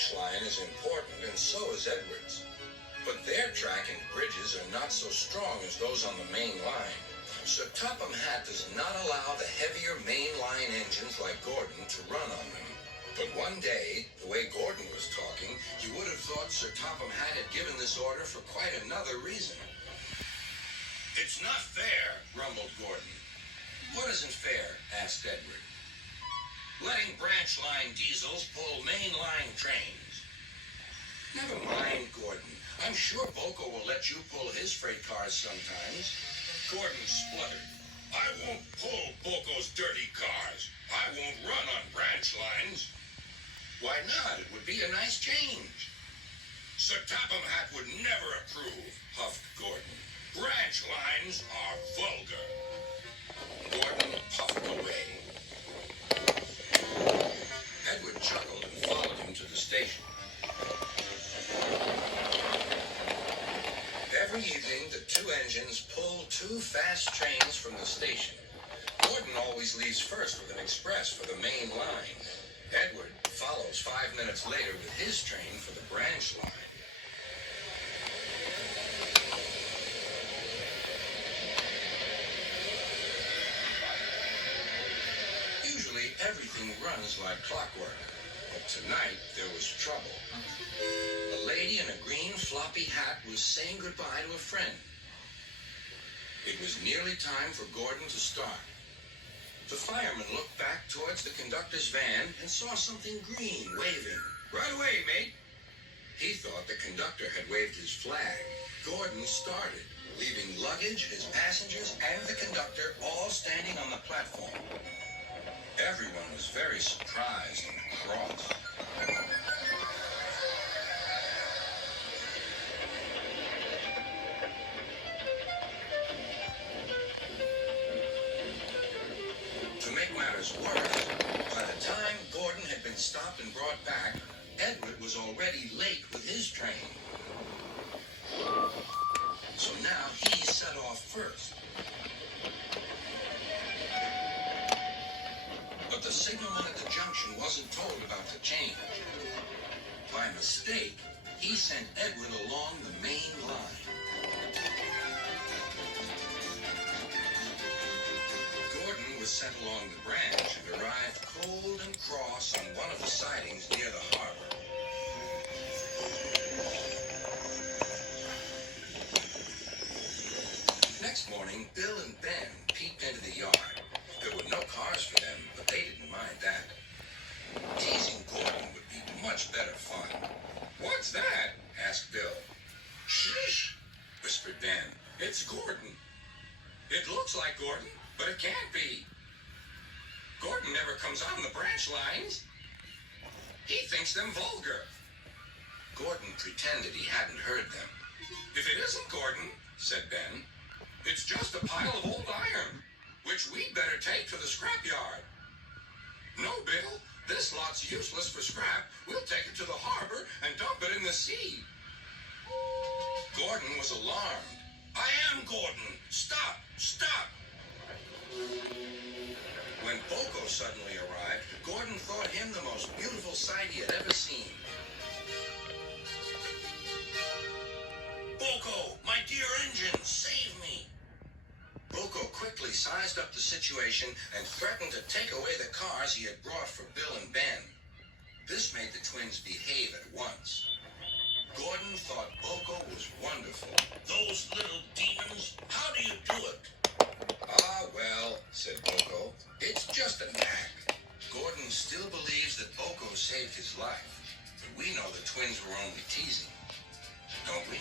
branch line is important, and so is Edward's. But their track and bridges are not so strong as those on the main line. Sir Topham Hatt does not allow the heavier main line engines like Gordon to run on them. But one day, the way Gordon was talking, you would have thought Sir Topham Hatt had given this order for quite another reason. "It's not fair," rumbled Gordon. "What isn't fair?" asked Edward. "Letting branch line diesels pull main line trains." "Never mind, Gordon. I'm sure Boko will let you pull his freight cars sometimes." Gordon spluttered. "I won't pull Boko's dirty cars. I won't run on branch lines." "Why not? It would be a nice change." "Sir Topham Hatt would never approve," huffed Gordon. "Branch lines are vulgar." Gordon puffed away. Edward chuckled and followed him to the station. Every evening, the two engines pull two fast trains from the station. Gordon always leaves first with an express for the main line. Edward follows 5 minutes later with his train for the branch line. Usually, everything runs like clockwork. But tonight, there was trouble. A lady in a green floppy hat was saying goodbye to a friend. It was nearly time for Gordon to start. The fireman looked back towards the conductor's van and saw something green waving. "Right away, mate." He thought the conductor had waved his flag. Gordon started, leaving luggage, his passengers, and the conductor all standing on the platform. Everyone was very surprised and cross. To make matters worse, by the time Gordon had been stopped and brought back, Edward was already late with his train. So now he set off first. But the signalman at the junction wasn't told about the change. By mistake, he sent Edward along the main line. Gordon was sent along the branch and arrived cold and cross on one of the sidings near the harbor. Next morning, Bill and Ben peeked into the yard. There were no cars for them, but they didn't mind that. Teasing Gordon would be much better fun. "What's that?" asked Bill. "Shh," whispered Ben. "It's Gordon. It looks like Gordon, but it can't be. Gordon never comes on the branch lines. He thinks them vulgar." Gordon pretended he hadn't heard them. "If it isn't Gordon," said Ben, "it's just a pile of old iron, which we'd better take to the scrapyard." "No, Bill, this lot's useless for scrap. We'll take it to the harbor and dump it in the sea." Gordon was alarmed. "I am Gordon. Stop, stop." When Boko suddenly arrived, Gordon thought him the most beautiful sight he had ever seen. "Boko, my dear engine, save me." Boko quickly sized up the situation and threatened to take away the cars he had brought for Bill and Ben. This made the twins behave at once. Gordon thought Boko was wonderful. "Those little demons, how do you do it?" "Ah, well," said Boko, "it's just a knack." Gordon still believes that Boko saved his life, but we know the twins were only teasing, don't we?